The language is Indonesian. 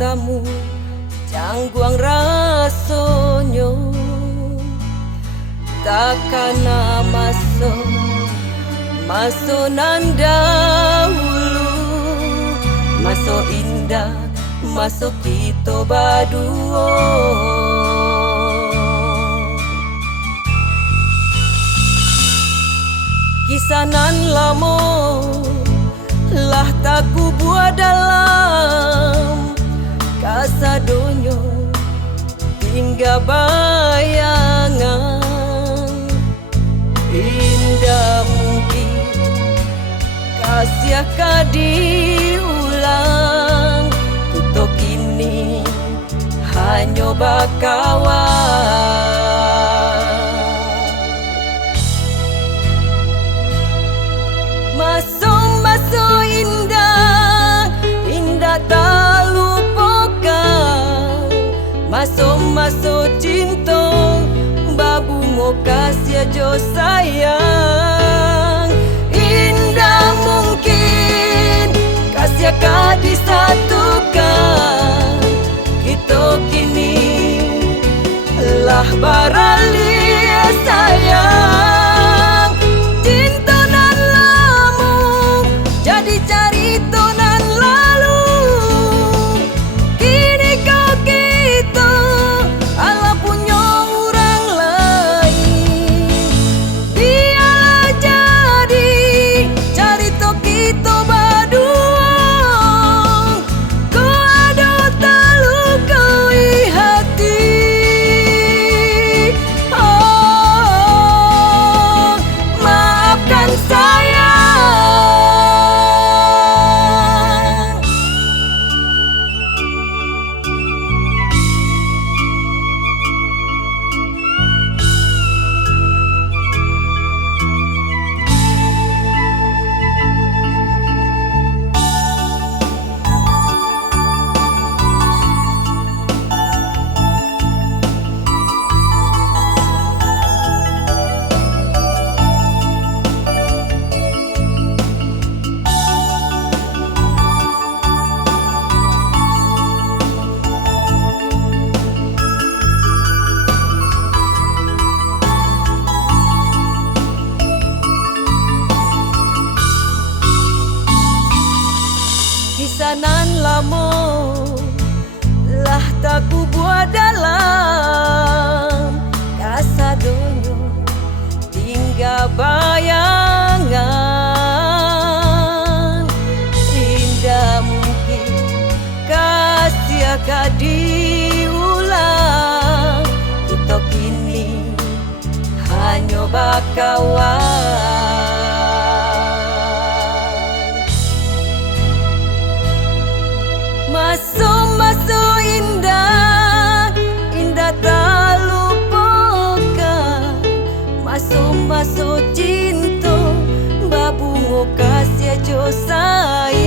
matamu jangguang rasonyo, takana masuk nandahulu, masuk indah, masuk kita baduo. Kisanan lamo lah taku buat dalam kasadonyo hingga bayangan. Indah mungkin kasih diulang, untuk kini hanya bakawan. Masuk indah, indah tak lupakan. Masuk cinta, babu mau kasih jo sayang. Indah mungkin kasih disatukan, kita kini lah barali sayang. Cinta nan lamu jadi cerita nan lalu, kini kau kita ala punya orang lain. Dialah jadi cerita kita berdua, ku ada terlukai hati. Oh, maafkan saya. Kisanan lamo lah taku buat dalam kasadonyo tinggal bayangan. Indah mungkin kasih diulang, kita kini hanya bakawan. Masuk indah, indah tak lupakan. Masuk cinta, babu mau kasih jo sayang.